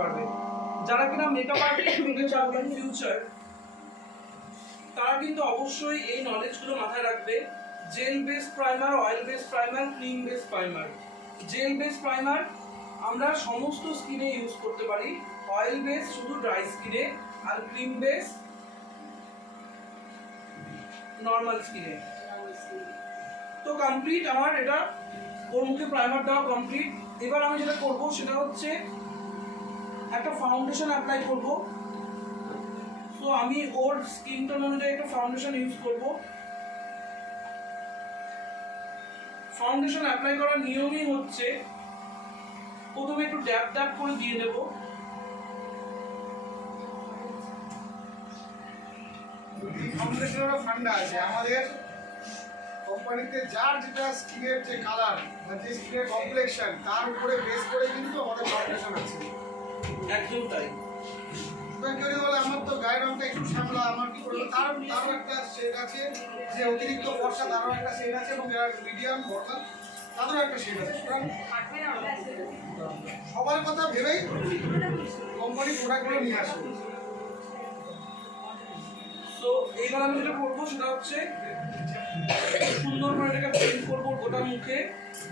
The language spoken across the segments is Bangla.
পারবে। যারা কিনা মেকআপ আর্টিস্ট হতে চান ইন ফিউচার, তারা কিন্তু অবশ্যই এই নলেজগুলো মাথায় রাখবে। Jail base primer, oil base primer, cream base primer. Jail base primer আমরা সমস্ত স্কিনে ইউজ করতে পারি, অয়েল বেস শুধু ড্রাই স্কিনে, আর ক্রিম বেস নর্মাল স্কিনে। তো কমপ্লিট আমার এটা ওর মুখে প্রাইমার দেওয়া কমপ্লিট। এবার আমি যেটা করব সেটা হচ্ছে একটা ফাউন্ডেশন অ্যাপ্লাই করব। তো আমি ওর স্কিন টোন অনুযায়ী একটা ফাউন্ডেশন ইউজ করব। ফাউন্ডেশন অ্যাপ্লাই করার নিয়মই হচ্ছে প্রথমে একটু ড্যাব ড্যাব করে দিয়ে নেব। ফাউন্ডেশনের ফান্ডা আছে আমাদের কোম্পানিতে, যার যেটা স্কিনের যে কালার বা যে স্কিনের কমপ্লেকশন তার উপরে বেস করে কিন্তু আমাদের ফাউন্ডেশন আছে। একদম তাই। কেউ বলে আমার তো গায়ের রংটা একটু শ্যামলা, আমার কি করবো, তারও একটা শেড আছে। যে অতিরিক্ত ফর্সা তারও একটা শেড আছে, এবং যারা মিডিয়াম ফর্সা তাদেরও একটা শেড আছে। সবার কথা ভেবেই কোম্পানি প্রোডাক্টগুলো নিয়ে আসে। তো এইবার আমি যেটা করবো সেটা হচ্ছে সুন্দর করে এটাকে ব্লেন্ড করবো গোটা মুখে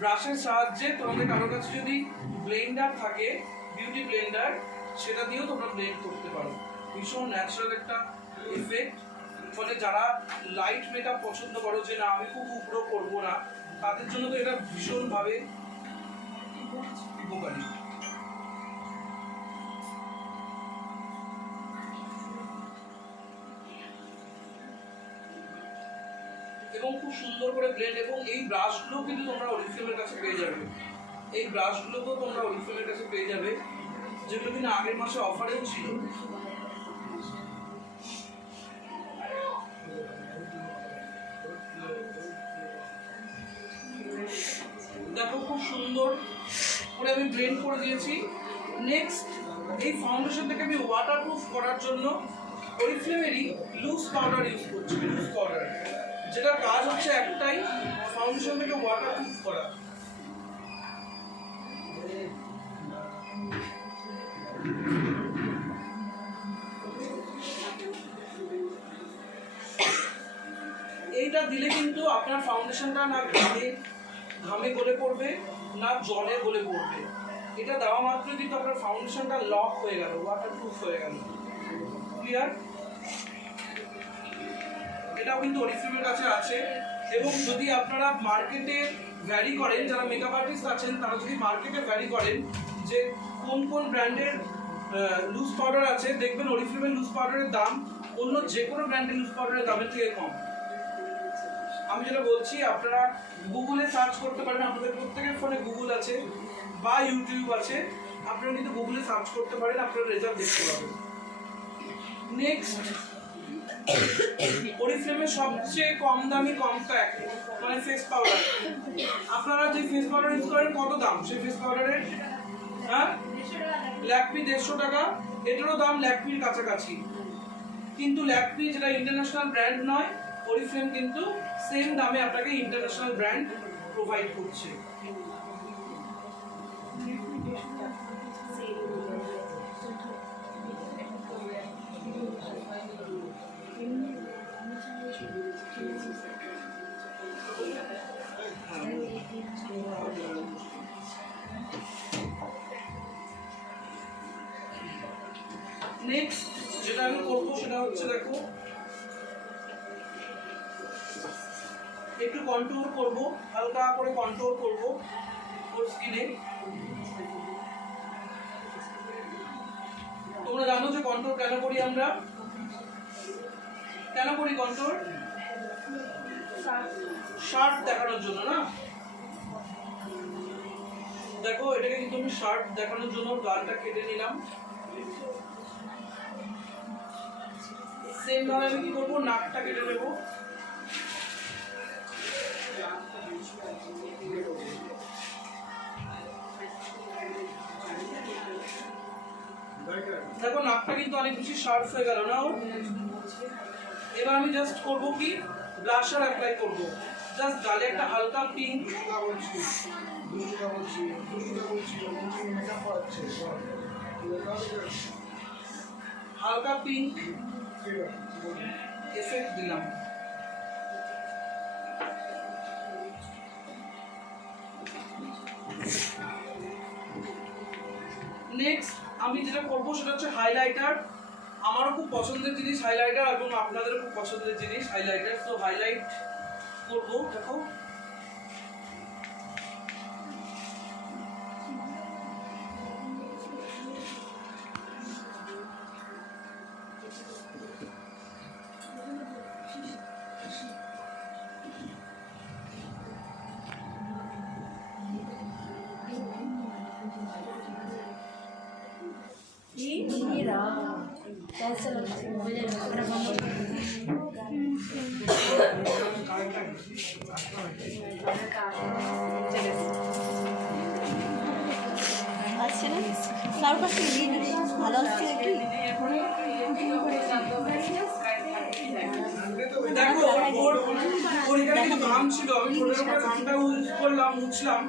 ব্রাশের সাহায্যে। তোমাদের কারো কাছে যদি ব্লেন্ডার থাকে, বিউটি ব্লেন্ডার, সেটা দিয়েও তোমরা ব্লেন্ড করতে পারো। ভীষণ ন্যাচারাল একটা ইফেক্ট। ফলে যারা লাইট মেকআপ পছন্দ করো, যে না আমি খুব উগ্র করবো না, তাদের জন্য তো এটা ভীষণভাবে উপকারী। এবং খুব সুন্দর করে ব্লেন্ড। এবং এই ব্রাশগুলো কিন্তু তোমরা অরিফ্লেমের কাছে পেয়ে যাবে। এই ব্রাশগুলোকেও তোমরা অরিফ্লেমের কাছে পেয়ে যাবে, যেগুলো কিনা আগের মাসে অফারেও ছিল। দেখো খুব সুন্দর করে আমি ব্লেন্ড করে দিয়েছি। নেক্সট এই ফাউন্ডেশনটাকে আমি ওয়াটারপ্রুফ করার জন্য অরিফ্লেমেরই লুজ পাউডার ইউজ করছি। লুজ পাউডার যেটা কাজ হচ্ছে একটাই, ফাউন্ডেশনটাকে ওয়াটারপ্রুফ করা। এইটা দিলে কিন্তু আপনার ফাউন্ডেশনটা না ঘামে গলে পড়বে, না জলে গলে পড়বে। এটা দেওয়া মাত্রই কিন্তু আপনার ফাউন্ডেশনটা লক হয়ে গেল, ওয়াটারপ্রুফ হয়ে গেল। ক্লিয়ার? এটাও কিন্তু অরিফ্লেমের কাছে আছে। এবং যদি আপনারা মার্কেটে ভ্যারি করেন, যারা মেকআপ আর্টিস্ট আছেন তারা যদি মার্কেটে ভ্যারি করেন যে কোন কোন ব্র্যান্ডের লুজ পাউডার আছে, দেখবেন অরিফ্লেমের লুজ পাউডারের দাম অন্য যে কোনো ব্র্যান্ডের লুজ পাউডারের দামের থেকে কম। আমি যেটা বলছি, আপনারা গুগলে সার্চ করতে পারেন, আপনাদের প্রত্যেকের ফোনে গুগল আছে বা ইউটিউব আছে, আপনারা কিন্তু গুগলে সার্চ করতে পারেন, আপনারা রেজাল্ট দেখতে পাবেন। নেক্সট, অরিফ্লেমের সবচেয়ে কম দামি কম্প্যাক্ট মানে ফেস পাউডার। আপনারা যে ফেস পাউডার ইউজ করেন কত দাম সেই ফেস পাউডারের? হ্যাঁ, ল্যাকমি 150 টাকা। এটারও দাম ল্যাকমির কাছাকাছি। কিন্তু ল্যাকমি যেটা ইন্টারন্যাশনাল ব্র্যান্ড নয়, অরিফ্লেম কিন্তু সেম দামে আপনাকে ইন্টারন্যাশনাল ব্র্যান্ড প্রোভাইড করছে। নেক্সট যেটা আমি করবো সেটা হচ্ছে, দেখো একটু কন্ট্রোল করব, হালকা করে কন্ট্রোল করব ওর স্কিনে। তোমরা জানো যে কন্ট্রোল কেন করি আমরা? কেন করি কন্ট্রোল? শার্ট দেখানোর জন্য না? দেখো এটাকে কিন্তু আমি শার্ট দেখানোর জন্য গালটা কেটে নিলাম। সেম ভাবে আমি কি করবো, নাকটা কেটে নেবো। দেখো নাকটা কিন্তু অনেক বেশি শার্প হয়ে গেল না? এবার আমি জাস্ট করবো কি, ব্লাশার অ্যাপ্লাই করবো। জাস্ট গালে একটা হালকা পিঙ্ক। হালকা পিঙ্ক এফেক্ট দিলাম। নেক্সট আমি যেটা করবো সেটা হচ্ছে হাইলাইটার। আমারও খুব পছন্দের জিনিস হাইলাইটার এবং আপনাদেরও খুব পছন্দের জিনিস হাইলাইটার। তো হাইলাইট করবো, দেখো আসছে না কারোর কাছ থেকে নিয়ে নিবি ভালো আসছে কি দেখো ওর এখানে কিন্তু ঘাম ছিল, আমি ফোনের উপরে ঘামটা ইউজ করলাম, মুছলাম,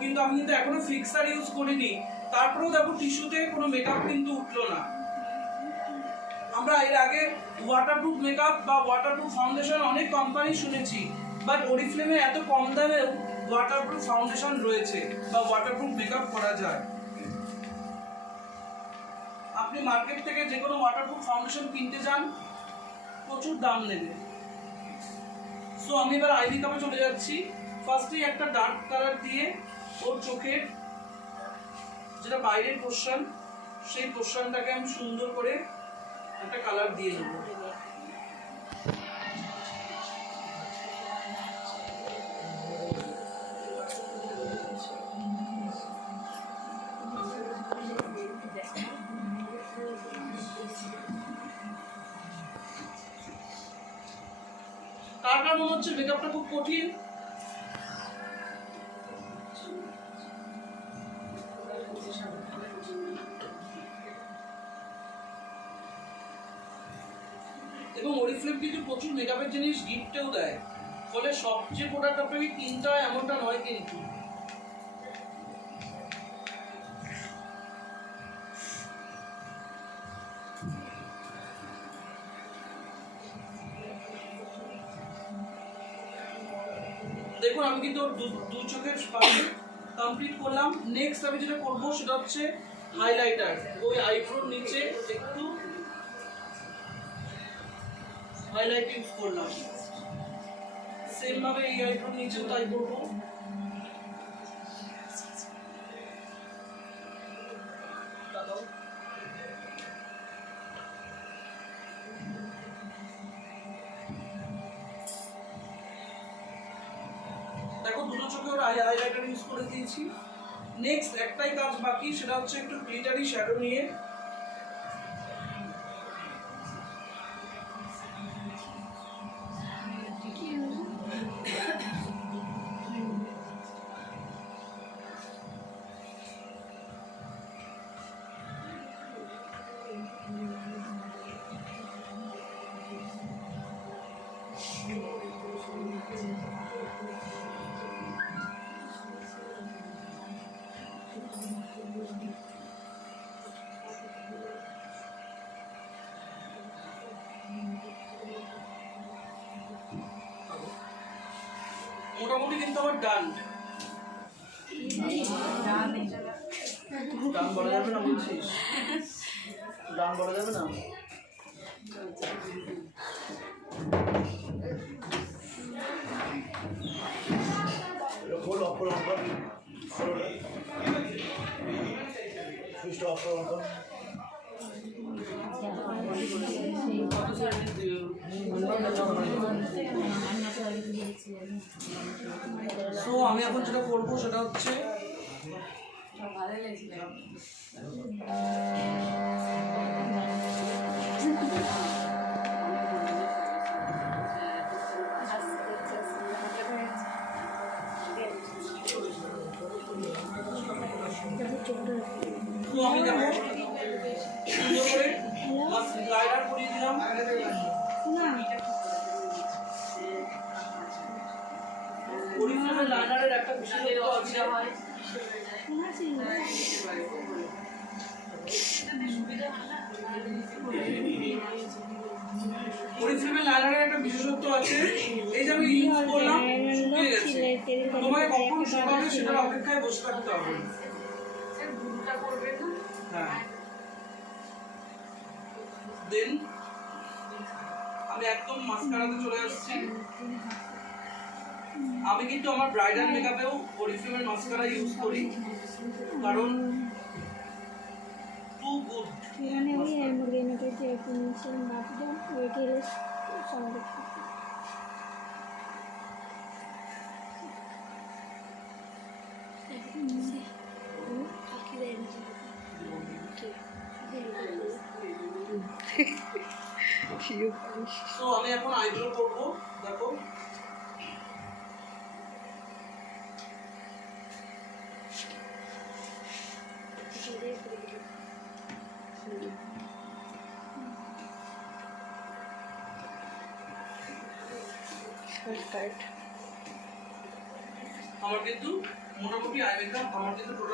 কিন্তু আমি কিন্তু এখনো ফিক্সার ইউজ করিনি। তারপরেও দেখো টিস্যুতে কোনো মেকআপ কিন্তু উঠলো না। আমরা এর আগে ওয়াটারপ্রুফ মেকআপ বা ওয়াটারপ্রুফ ফাউন্ডেশন অনেক কোম্পানি শুনেছি, বাট অরিফ্লেমে এত কম দামেও ওয়াটারপ্রুফ ফাউন্ডেশন রয়েছে বা ওয়াটারপ্রুফ মেকআপ করা যায়। আপনি মার্কেট থেকে যে কোনো ওয়াটারপ্রুফ ফাউন্ডেশন কিনতে যান, প্রচুর দাম নেবে। সো আমি এবার আই মেকআপে চলে যাচ্ছি। ফার্স্টেই একটা ডার্ক কালার দিয়ে ওর চোখের যেটা বাইরের পোর্শন, সেই পোর্শনটাকে আমি সুন্দর করে একটা কালার দিয়ে দেবো। কার কার মনে হচ্ছে মেকআপটা খুব কঠিন? এবং অরিফ্লেম কিন্তু প্রচুর মেকআপের জিনিস গিফটেও দেয়, ফলে সবচেয়ে প্রোডাক্ট আপনাকে কিনতে হয় এমনটা নয় কিন্তু। দেখুন আমি কিন্তু ওর দু চোখের পাশে কমপ্লিট করলাম। নেক্সট আমি যেটা করবো সেটা হচ্ছে হাইলাইটার। ওই আইব্রোর নিচে একটু হাইলাইট ইউজ করলাম, সেম ভাবে এই আইব্রোর নিচেও তাই করবো। দেখো দুটো চোখে ওর হাইলাইটার ইউজ করে দিয়েছি। নেক্সট একটাই কাজ বাকি, সেটা হচ্ছে একটু গ্লিটারি শ্যাডো নিয়ে মোটামুটি কিন্তু আমার ডান। ডান বলা যাবে না বলছিস? ডান বলা যাবে না? সো আমি এখন যেটা করবো সেটা হচ্ছে তো আমি দেখো সুন্দর করে লাইনার করিয়ে দিলাম। অরিফ্লেমের লাইনারের একটা বিশেষত্ব আছে, অরিফ্লেমের লাইনারের একটা বিশেষত্ব আছে, এই যে আমি ইউজ করলাম শুকিয়ে গেছে, তোমাকে কখন শুকাবে সেটার অপেক্ষায় বসে থাকতে হবে। হ্যাঁ, দেন আমি একদম মাস্কারাতে চলে আসছি। আমি কিন্তু আমার ব্রাইডাল মেকআপেও অরিফ্লেমের মাস্কারা ইউজ করি, কারণ টু গুড। मैंने भी है मुर्गे में तो नीचे बात दो वेट समझ তো আমি এখন আইব্রো করবো, দেখো আমার কিন্তু মোটামুটি আই মেকআপ আমার কিন্তু টোটাল